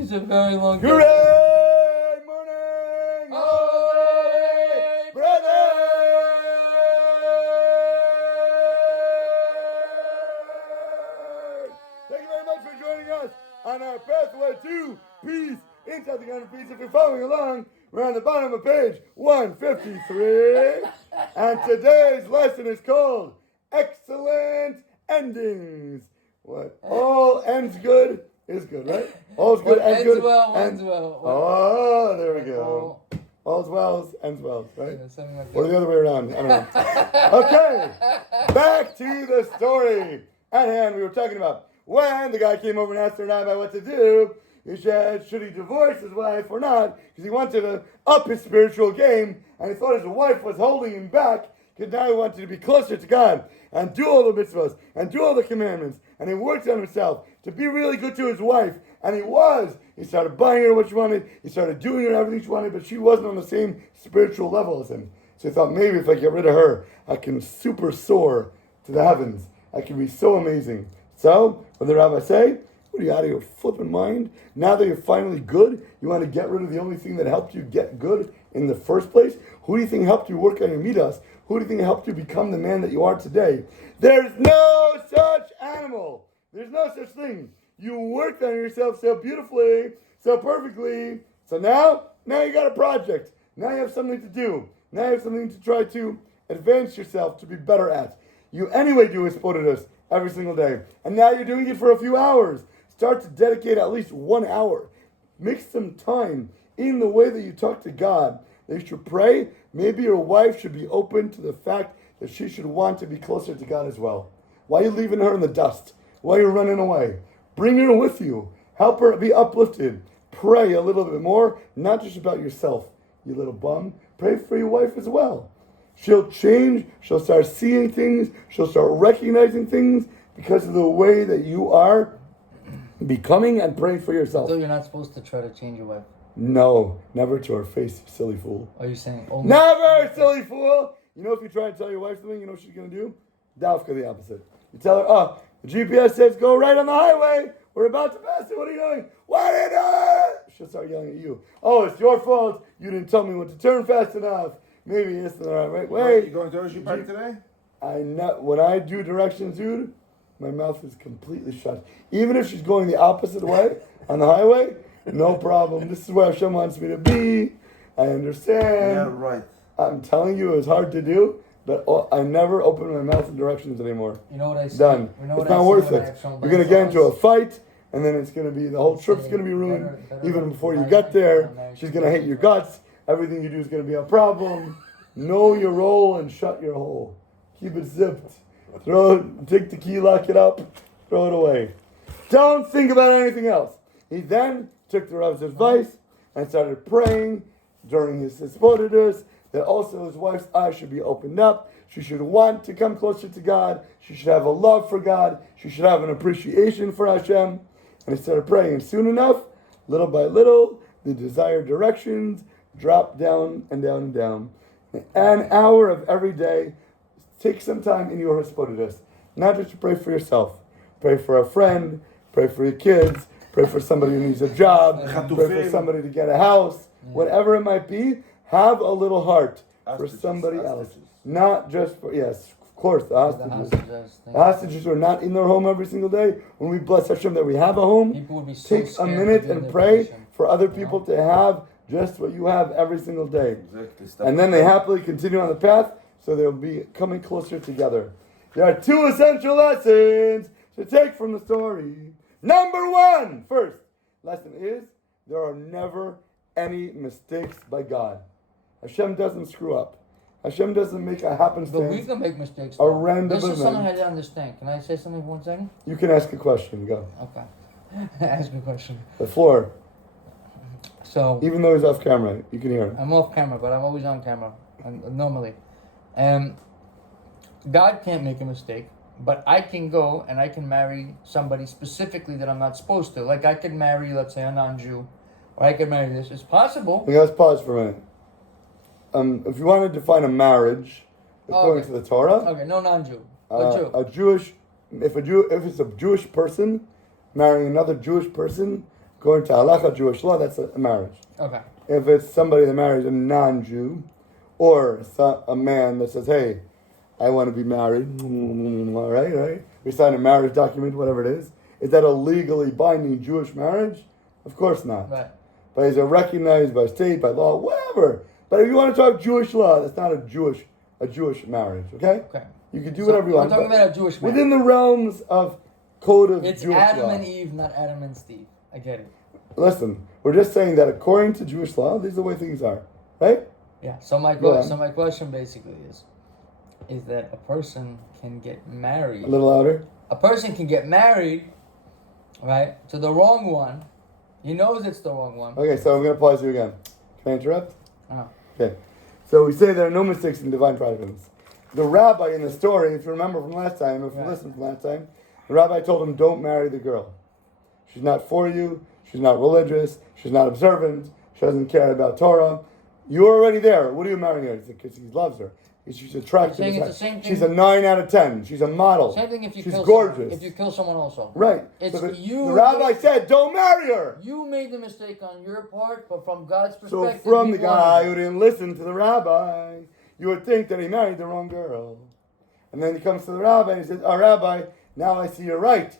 It's a very long day. Good morning, holy brother. Thank you very much for joining us on our pathway to peace inside the kind of peace. If you're following along, we're on the bottom of page 153, and today's lesson is called Excellent Endings. What? All ends good is good, right? All's good, ends good. Well, ends well. Oh, there we go. All's well, ends well, right? Yeah, something like that. Or the other way around. I don't know. Okay, back to the story at hand. We were talking about when the guy came over and asked the rabbi what to do. He said, should he divorce his wife or not? Because he wanted to up his spiritual game, and he thought his wife was holding him back, because now he wanted to be closer to God and do all the mitzvahs and do all the commandments. And he worked on himself to be really good to his wife. And he was. He started buying her what she wanted. He started doing her everything she wanted, but she wasn't on the same spiritual level as him. So he thought, maybe if I get rid of her, I can super soar to the heavens. I can be so amazing. So, what did the rabbi say? What are you, out of your flipping mind? Now that you're finally good, you want to get rid of the only thing that helped you get good in the first place? Who do you think helped you work on your midas? Who do you think helped you become the man that you are today? There's no such animal. There's no such thing. You worked on yourself so beautifully, so perfectly. So now you got a project. Now you have something to do. Now you have something to try to advance yourself to be better at. You anyway do hispodidus every single day. And now you're doing it for a few hours. Start to dedicate at least 1 hour. Make some time in the way that you talk to God. That you should pray. Maybe your wife should be open to the fact that she should want to be closer to God as well. Why are you leaving her in the dust? Why are you running away? Bring her with you. Help her be uplifted. Pray a little bit more, not just about yourself, you little bum. Pray for your wife as well. She'll change. She'll start seeing things. She'll start recognizing things because of the way that you are becoming and praying for yourself. So you're not supposed to try to change your wife? No, never to her face, you silly fool. Are you saying only? Never, silly fool! You know if you try to tell your wife something, you know what she's going to do? Dafka the opposite. You tell her, the GPS says go right on the highway. We're about to pass it. What are you doing? What are you doing? She'll start yelling at you. Oh, it's your fault. You didn't tell me when to turn fast enough. Maybe it's the right way. You going to Ocean Park today? When I do directions, dude, my mouth is completely shut. Even if she's going the opposite way on the highway, no problem. This is where Hashem wants me to be. I understand. Yeah, right. I'm telling you, it was hard to do, but I never open my mouth in directions anymore. You know what I say? Done. You know it's not worth it. You're going to get into a fight, and then it's going to be, the whole trip's going to be ruined. Even before you get there, she's going to hate your guts. Everything you do is going to be a problem. Know your role and shut your hole. Keep it zipped. Take the key, lock it up, throw it away. Don't think about anything else. He then took the Rav's advice and started praying during his hispodidus that also his wife's eyes should be opened up. She should want to come closer to God. She should have a love for God. She should have an appreciation for Hashem. And he started praying. And soon enough, little by little, the desired directions drop down and down and down. An hour of every day. Take some time in your hispodidus. Not just to pray for yourself. Pray for a friend. Pray for your kids. Pray for somebody who needs a job. Pray for somebody to get a house. Whatever it might be, have a little heart for somebody else. Not just for, yes, of course, the hostages. The hostages who are not in their home every single day. When we bless Hashem that we have a home, People would be so take a minute and pray for other people to have just what you have every single day. Exactly. And then they happily continue on the path, so they'll be coming closer together. There are 2 essential lessons to take from the story. Number 1, first lesson is there are never any mistakes by God. Hashem doesn't screw up. Hashem doesn't make a happenstance. But we can make mistakes. A random This is event. something I didn't understand. Can I say something for 1 second? You can ask a question. Go. Okay. Ask me a question. The floor. So Even though he's off camera, you can hear him. I'm off camera, but I'm always on camera, normally. God can't make a mistake, but I can go and I can marry somebody specifically that I'm not supposed to. Like I could marry, let's say, a non-Jew, or I could marry this. It's possible. Okay, let's pause for a minute. If you want to define a marriage according to the Torah, Okay, no non-Jew, a Jew. if it's a Jewish person marrying another Jewish person, According to halacha, Jewish law, that's a marriage. Okay. If it's somebody that marries a non-Jew, or a man that says, hey, I want to be married, all right? We sign a marriage document, whatever it is that a legally binding Jewish marriage? Of course not. Right. But is it recognized by state, by law, whatever. But if you want to talk Jewish law, that's not a Jewish marriage, okay? Okay. You can do whatever you want. We're talking about a Jewish marriage. Within the realms of code of It's Jewish Adam law. and Eve, not Adam and Steve. I get it. Listen, we're just saying that according to Jewish law, these are the way things are, right? Yeah. So my question basically is that a person can get married. A little louder. A person can get married, right, to the wrong one. He knows it's the wrong one. Okay, so I'm going to pause you again. Can I interrupt? Oh. Okay. So we say there are no mistakes in divine providence. The rabbi in the story, if you remember from last time, if you listened from last time, the rabbi told him, don't marry the girl. She's not for you. She's not religious. She's not observant. She doesn't care about Torah. You're already there. What are you marrying her? Because he loves her. She's attractive. You're saying it's the same thing. She's a 9 out of 10. She's a model. Same thing if you She's kill gorgeous. someone. If you kill someone also. Right. It's so you. The rabbi said, don't marry her. You made the mistake on your part, but from God's So perspective. from the guy who didn't listen to the rabbi, you would think that he married the wrong girl. And then he comes to the rabbi and he says, oh, Rabbi, now I see you're right.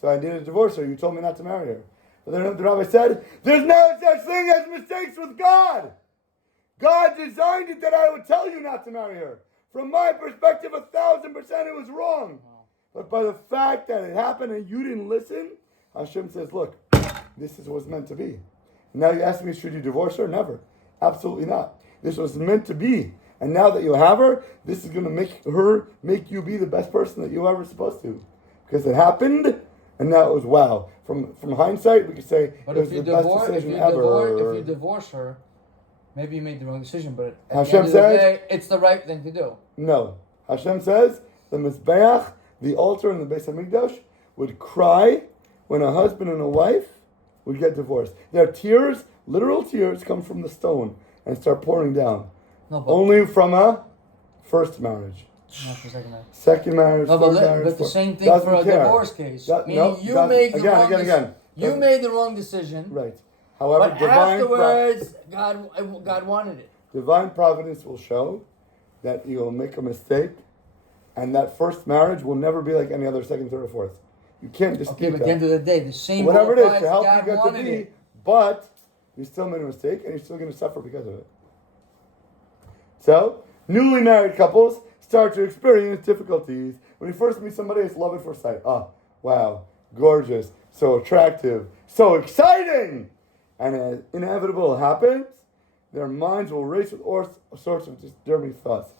So I needed to divorce her. You told me not to marry her. But then the rabbi said, there's no such thing as mistakes with God. God designed it that I would tell you not to marry her. From my perspective, 1,000% it was wrong. But by the fact that it happened and you didn't listen, Hashem says, look, this is what's meant to be. Now you ask me, should you divorce her? Never. Absolutely not. This was meant to be. And now that you have her, this is going to make you be the best person that you were ever supposed to. Because it happened, and now it was wow. From hindsight, we could say but it was the best decision ever. If you divorce her, maybe you made the wrong decision, but at Hashem the end of the says, day, it's the right thing to do. No. Hashem says the Mizbeach, the altar in the Beis HaMikdash, would cry when a husband and a wife would get divorced. Their tears, literal tears, come from the stone and start pouring down. No, but Only from a first marriage. not for second marriage. Second marriage, No, third but, marriage. but the same thing doesn't for a care. divorce case. Meaning No, you doesn't- made the again. You Doesn't- made the wrong decision. Right. However, But afterwards, God wanted it. divine providence will show that you'll make a mistake, and that first marriage will never be like any other second, third, or fourth. You can't dispute Okay, but at that. the end of the day, the same Whatever it is applies, to help God you get to wanted be, it. but you still made a mistake, and you're still going to suffer because of it. So, newly married couples start to experience difficulties. When you first meet somebody, it's love at first sight. Oh, wow, gorgeous, so attractive, so exciting! And as inevitable happens, their minds will race with all sorts of disturbing thoughts.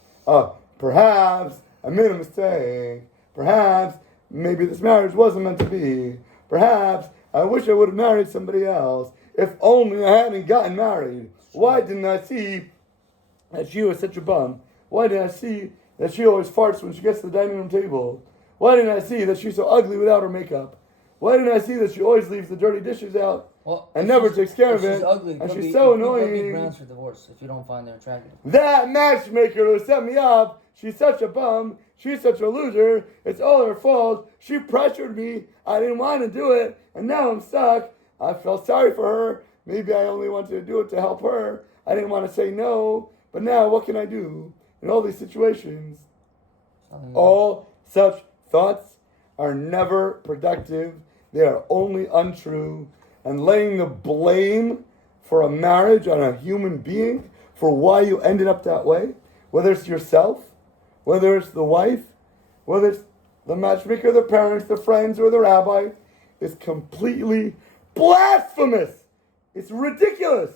Perhaps I made a mistake. Perhaps maybe this marriage wasn't meant to be. Perhaps I wish I would have married somebody else. If only I hadn't gotten married. Why didn't I see that she was such a bum? Why didn't I see that she always farts when she gets to the dining room table? Why didn't I see that she's so ugly without her makeup? Why didn't I see that she always leaves the dirty dishes out and never takes care of it? She's ugly. And she's It so could be annoying. grounds for divorce if you don't find her attractive. That matchmaker who set me up, she's such a bum. She's such a loser. It's all her fault. She pressured me. I didn't want to do it. And now I'm stuck. I felt sorry for her. Maybe I only wanted to do it to help her. I didn't want to say no. But now what can I do? In all these situations, all such thoughts are never productive. They are only untrue. And laying the blame for a marriage on a human being for why you ended up that way, whether it's yourself, whether it's the wife, whether it's the matchmaker, the parents, the friends, or the rabbi, is completely blasphemous. It's ridiculous.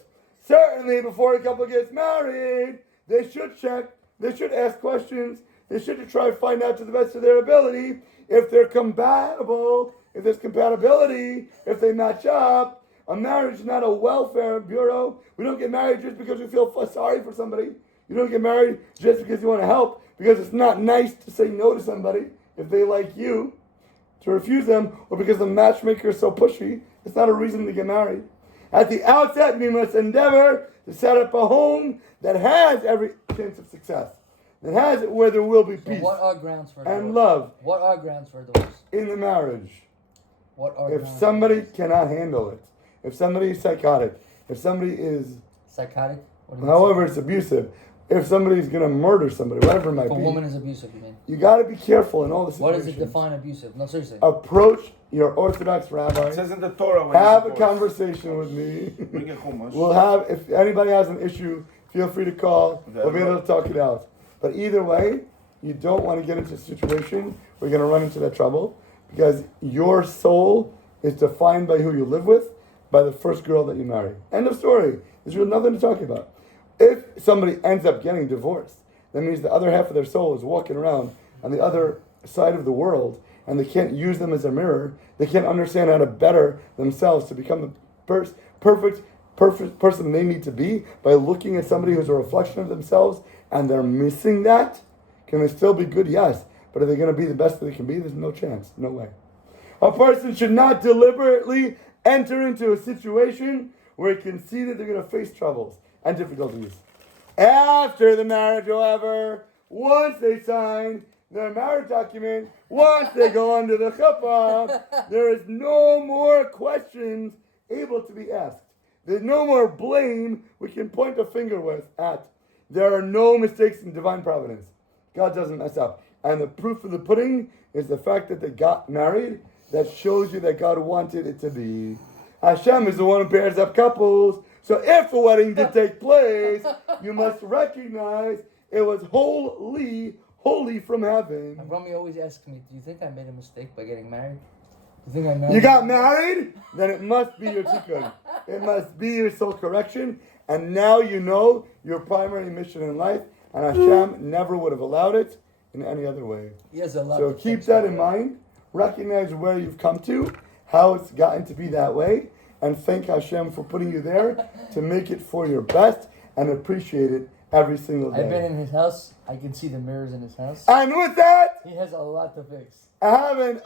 Certainly, before a couple gets married, they should check, they should ask questions, they should try to find out to the best of their ability if they're compatible, if there's compatibility, if they match up. A marriage is not a welfare bureau. We don't get married just because we feel sorry for somebody. You don't get married just because you want to help, because it's not nice to say no to somebody if they like you, to refuse them, or because the matchmaker is so pushy. It's not a reason to get married. At the outset, we must endeavor to set up a home that has every chance of success, that has it where there will be peace what are grounds for and divorce? love What are grounds for divorce? in the marriage. What are If grounds somebody for divorce? cannot handle it, If somebody is psychotic, if somebody is, Psychotic? What do you however, it's abusive, if somebody's going to murder somebody, whatever it might If a be, woman is abusive, you mean? you got to be careful in all the What situations. does it define abusive? No, seriously. Approach your Orthodox rabbi. It says in the Torah when Have a you divorce. conversation with me. Bring a chumash. We'll have, if anybody has an issue, feel free to call. We'll be able to talk it out. But either way, you don't want to get into a situation where you're going to run into that trouble, because your soul is defined by who you live with, by the first girl that you marry. End of story. There's really nothing to talk about. If somebody ends up getting divorced, that means the other half of their soul is walking around on the other side of the world, and they can't use them as a mirror. They can't understand how to better themselves to become the perfect person they need to be by looking at somebody who's a reflection of themselves, and they're missing that. Can they still be good? Yes. But are they going to be the best that they can be? There's no chance. No way. A person should not deliberately enter into a situation where he can see that they're going to face troubles and difficulties. After the marriage, however, once they sign their marriage document, once they go under the chuppah, there is no more questions able to be asked. There's no more blame we can point a finger with at. There are no mistakes in divine providence. God doesn't mess up. And the proof of the pudding is the fact that they got married. That shows you that God wanted it to be. Hashem is the one who pairs up couples. So if a wedding did take place, you must recognize it was holy from heaven. And Rami always asks me, do you think I made a mistake by getting married? Do you think I married? You got married? Then it must be your tikkun. It must be your soul correction. And now you know your primary mission in life. And Hashem never would have allowed it in any other way. He has a lot So of keep things that to in do. mind. Recognize where you've come to, how it's gotten to be that way, and thank Hashem for putting you there to make it for your best and appreciate it every single day. I've been in his house. I can see the mirrors in his house. And with that, He has a lot to fix. have an